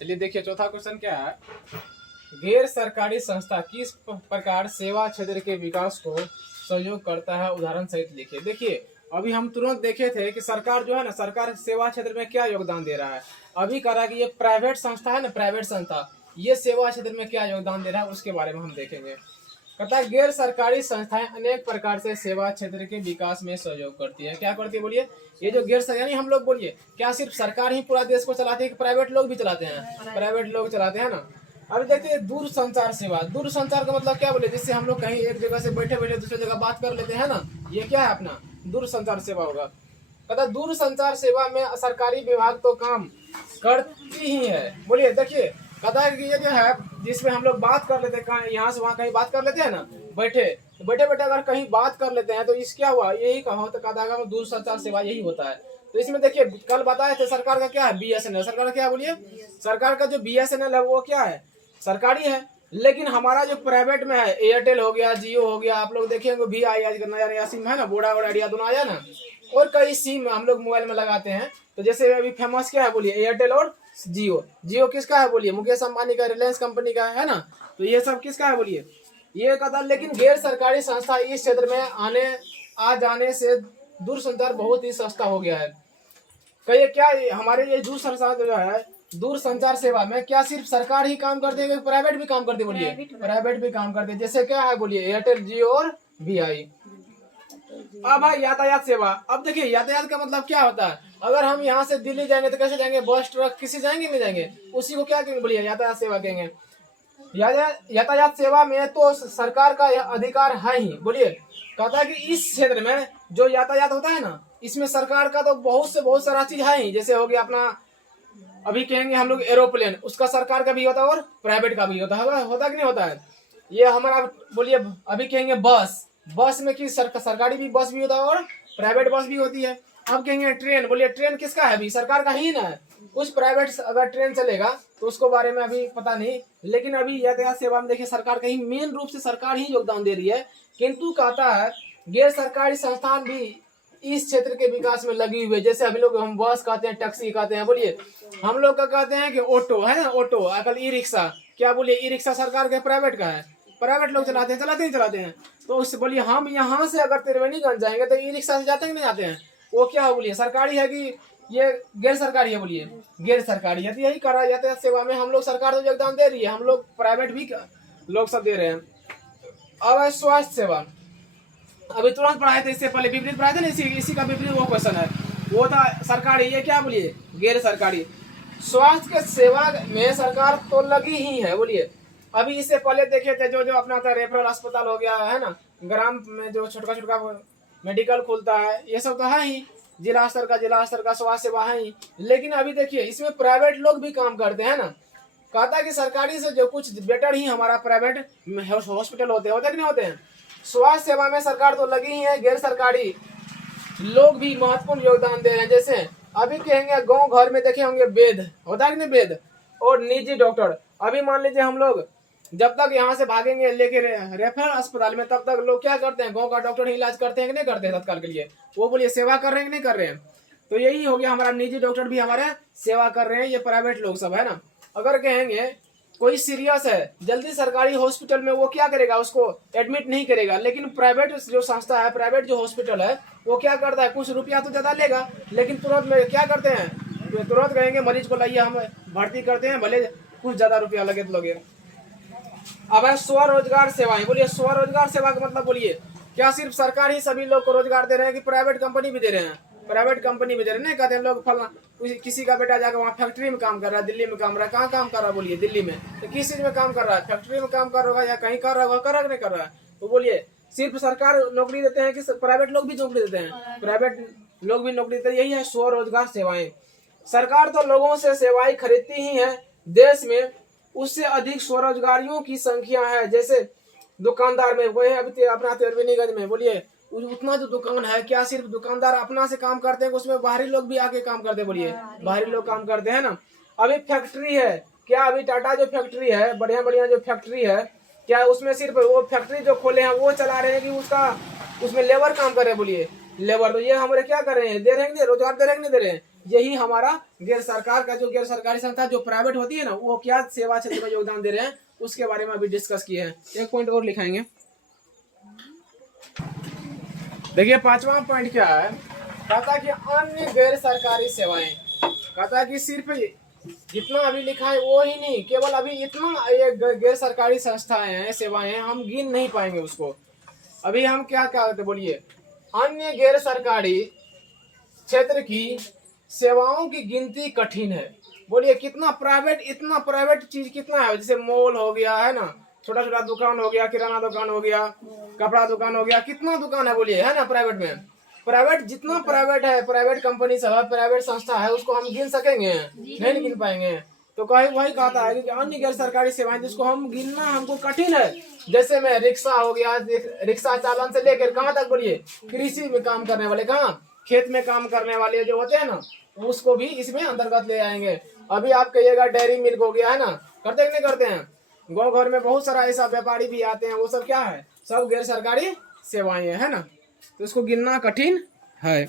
चलिए देखिए, चौथा क्वेश्चन क्या है। गैर सरकारी संस्था किस प्रकार सेवा क्षेत्र के विकास को सहयोग करता है, उदाहरण सहित लिखिए। देखिए, अभी हम तुरंत देखे थे कि सरकार जो है ना, सरकार सेवा क्षेत्र में क्या योगदान दे रहा है। अभी कह रहा है कि ये प्राइवेट संस्था है ना, प्राइवेट संस्था ये सेवा क्षेत्र में क्या योगदान दे रहा है, उसके बारे में हम देखेंगे। कहता है गैर सरकारी संस्थाएं अनेक प्रकार से सेवा क्षेत्र के विकास में सहयोग करती है। क्या करती है बोलिए? ये जो गैर सरकारी, यानी हम लोग बोलिए क्या सिर्फ सरकार ही पूरा देश को चलाते हैं कि प्राइवेट लोग भी चलाते हैं? प्राइवेट लोग चलाते हैं ना। अभी देखिए, दूर संचार सेवा। दूर संचार का मतलब क्या बोले? जिससे हम लोग कहीं एक जगह से बैठे बैठे दूसरी जगह बात कर लेते हैं ना, ये क्या है? अपना दूर संचार सेवा होगा। कहता दूर संचार सेवा में सरकारी विभाग तो काम करती ही है। बोलिए, देखिए कहता है कि ये जो है जिसमें हम लोग बात कर लेते हैं, यहाँ से वहाँ कहीं बात कर लेते हैं ना, बैठे बैठे अगर कहीं बात कर लेते हैं तो इस क्या हुआ? यही कहा तो कहता है दूर संचार सेवा यही होता है। तो इसमें देखिए, कल बताए थे सरकार का क्या है? BSNL। सरकार का क्या बोलिए? सरकार का जो BSNL है वो क्या है? सरकारी है। लेकिन हमारा जो प्राइवेट में है, एयरटेल हो गया, जियो हो गया, आप लोग देखेंगे VI आज नया नया सिम है ना, वोडा और आइडिया दोनों आया ना, और कई सिम हम लोग मोबाइल में लगाते हैं। तो जैसे अभी फेमस क्या है बोलिए? एयरटेल और जियो। जियो किसका है बोलिए? मुकेश अंबानी का, रिलायंस कंपनी का है ना। तो ये सब किसका है बोलिए? ये कहता। लेकिन गैर सरकारी संस्था इस क्षेत्र में आ जाने से दूरसंचार बहुत ही सस्ता हो गया है। कहिए क्या हमारे ये दूर संचार जो है, दूर संचार सेवा में क्या सिर्फ सरकार ही काम करते हैं, प्राइवेट भी काम करते हैं? बोलिए, प्राइवेट भी काम करते हैं। जैसे क्या है बोलिए? एयरटेल, जियो और VI। अब भाई यातायात सेवा। अब देखिए, यातायात का मतलब क्या होता है? अगर हम यहाँ से दिल्ली जाएंगे तो कैसे जाएंगे? बस, ट्रक, किसी जाएंगे नहीं जाएंगे? उसी को क्या कहेंगे बोलिए? यातायात सेवा कहेंगे। यातायात सेवा में तो सरकार का अधिकार है ही। बोलिए, कहता है कि इस क्षेत्र में जो यातायात होता है ना, इसमें सरकार का तो बहुत सारा चीज है ही। जैसे हो गया अपना, अभी कहेंगे हम लोग एरोप्लेन, उसका सरकार का भी होता है और प्राइवेट का भी होता है। होता कि नहीं होता है? ये हमारा बोलिए, अभी कहेंगे बस, बस में की सरकारी भी बस भी होता है और प्राइवेट बस भी होती है। अब कहेंगे ट्रेन। बोलिए, ट्रेन किसका है? अभी सरकार का ही ना है। कुछ प्राइवेट अगर ट्रेन चलेगा तो उसको बारे में अभी पता नहीं। लेकिन अभी यातायात सेवा में देखिए, सरकार का ही मेन रूप से सरकार ही योगदान दे रही है। किंतु कहता है गैर सरकारी संस्थान भी इस क्षेत्र के विकास में लगी हुई है। जैसे अभी लोग हम बस कहते हैं, टैक्सी कहते हैं। बोलिए, हम लोग का कहते हैं कि ऑटो है ना, ऑटो। आजकल ई रिक्शा, क्या बोलिए? ई रिक्शा सरकार का प्राइवेट का है? प्राइवेट लोग चलाते हैं, चलाते हैं। तो उससे बोलिए, हम यहाँ से अगर त्रिवेणीगंज जाएंगे तो ई रिक्शा से जाते हैं कि नहीं जाते हैं? वो क्या है बोलिए? सरकारी है कि ये गैर सरकारी है? बोलिए, गैर सरकारी है। तो यही करा यातायात सेवा में हम लोग, सरकार तो योगदान दे रही है, हम लोग प्राइवेट भी लोग सब दे रहे हैं। अब स्वास्थ्य सेवा। अभी तुरंत पढ़ाए थे, इससे पहले विपरीत पढ़ाए थे ना, इसी का विपरीत वो क्वेश्चन है। वो था सरकारी, ये क्या बोलिए? गैर सरकारी। स्वास्थ्य के सेवा में सरकार तो लगी ही है। बोलिए, अभी इससे पहले देखे थे जो अपना था रेफरल अस्पताल हो गया है ना, ग्राम में जो छोटा मेडिकल खुलता है, ये सब तो है ही। जिला स्तर का स्वास्थ्य सेवा है ही। लेकिन अभी देखिए, इसमें प्राइवेट लोग भी काम करते हैं ना। कहता है कि सरकारी से जो कुछ बेटर ही हमारा प्राइवेट हॉस्पिटल होते हैं कि नहीं होते हैं? स्वास्थ्य सेवा में सरकार तो लगी ही है, गैर सरकारी लोग भी महत्वपूर्ण योगदान दे रहे हैं। जैसे अभी कहेंगे गांव घर में देखे होंगे वेद होता है कि नहीं, वेद और निजी डॉक्टर। अभी मान लीजिए हम लोग जब तक यहाँ से भागेंगे लेके रेफरल अस्पताल में, तब तक लोग क्या करते हैं? गांव का डॉक्टर ही इलाज करते हैं कि नहीं करते हैं तत्काल के लिए? वो बोलिए, सेवा कर रहे हैं कि नहीं कर रहे हैं? तो यही हो गया, हमारा निजी डॉक्टर भी हमारे सेवा कर रहे हैं। ये प्राइवेट लोग सब है ना। अगर कहेंगे कोई सीरियस है, जल्दी सरकारी हॉस्पिटल में वो क्या करेगा? उसको एडमिट नहीं करेगा। लेकिन प्राइवेट जो संस्था है, प्राइवेट जो हॉस्पिटल है, वो क्या करता है? कुछ रुपया तो ज्यादा लेगा, लेकिन तुरंत में क्या करते हैं? तुरंत कहेंगे मरीज को लाइए, हम भर्ती करते हैं, भले कुछ ज्यादा रुपया लगे तो लगे। अब है स्वरोजगार सेवाएं। बोलिए, स्वरोजगार सेवा का मतलब बोलिए, क्या सिर्फ सरकार ही सभी लोग को रोजगार दे रहे हैं कि प्राइवेट कंपनी भी दे रहे हैं? प्राइवेट कंपनी भी दे रहे हैं। नहीं कहते हैं लोग फलना, किसी का बेटा जाकर वहाँ फैक्ट्री में काम कर रहा है, दिल्ली में काम रहा है। कहाँ काम कर रहा है बोलिए? दिल्ली में। तो किस चीज में काम कर रहा है? फैक्ट्री में काम कर रहा है या कहीं कर रहा होगा? कर रहा है नहीं कर रहा है? तो बोलिए, सिर्फ सरकार नौकरी देते हैं कि प्राइवेट लोग भी नौकरी देते हैं? प्राइवेट लोग भी नौकरी देते हैं। यही है स्वरोजगार सेवाएं। सरकार तो लोगों से सेवाएं खरीदती ही है। देश में उससे अधिक स्वरोजगारियों की संख्या है। जैसे दुकानदार में, वही अभी अपना त्रिवेणीगंज में बोलिए, उतना जो दुकान है, क्या सिर्फ दुकानदार अपना से काम करते हैं? उसमें बाहरी लोग भी आके काम करते हैं? बोलिए, बाहरी लोग काम करते हैं ना। अभी फैक्ट्री है, क्या अभी टाटा जो फैक्ट्री है, बढ़िया जो फैक्ट्री है, क्या उसमें सिर्फ वो फैक्ट्री जो खोले हैं वो चला रहे हैं कि उसमें लेबर काम कर रहे हैं? बोलिए, लेबर तो ये हमारे क्या कर रहे हैं? दे रहे हैं, रोजगार दे रहे हैं कि नहीं दे रहे हैं? यही हमारा गैर सरकार का जो गैर सरकारी संस्था जो प्राइवेट होती है ना, वो क्या सेवा क्षेत्र में योगदान दे रहे हैं उसके बारे में अभी डिस्कस किए हैं। एक पॉइंट और लिखाएंगे। देखिए 5वां पॉइंट क्या है, कहता कि अन्य गैर सरकारी सेवाएं, कहता कि सिर्फ जितना अभी लिखा है वो ही नहीं, केवल अभी इतना ये गैर सरकारी संस्थाएं हैं, सेवाएं हैं, हम गिन नहीं पाएंगे उसको। अभी हम क्या क्या बोलिए, अन्य गैर सरकारी क्षेत्र की सेवाओं की गिनती कठिन है। बोलिए कितना प्राइवेट, इतना प्राइवेट चीज कितना है, जैसे मॉल हो गया है ना, छोटा छोटा दुकान हो गया, किराना दुकान हो गया, कपड़ा दुकान हो गया, कितना दुकान है बोलिए, है ना प्राइवेट में। प्राइवेट जितना प्राइवेट है, प्राइवेट कंपनी सब है, प्राइवेट संस्था है, उसको हम गिन सकेंगे? नहीं गिन पाएंगे। तो कहीं वही कहता है कि अन्य गैर सरकारी सेवाएं जिसको हम गिनना हमको कठिन है, जैसे में रिक्शा हो गया, रिक्शा चालन से लेकर कहाँ तक बोलिए, कृषि में काम करने वाले, कहाँ खेत में काम करने वाले जो होते हैं ना, उसको भी इसमें अंतर्गत ले आएंगे। अभी आप कहिएगा डेयरी मिल्क हो गया, है ना, करते कि नहीं करते हैं? गाँव घर में बहुत सारा ऐसा व्यापारी भी आते हैं, वो सब क्या है, सब गैर सरकारी सेवाएं है ना, तो इसको गिनना कठिन है।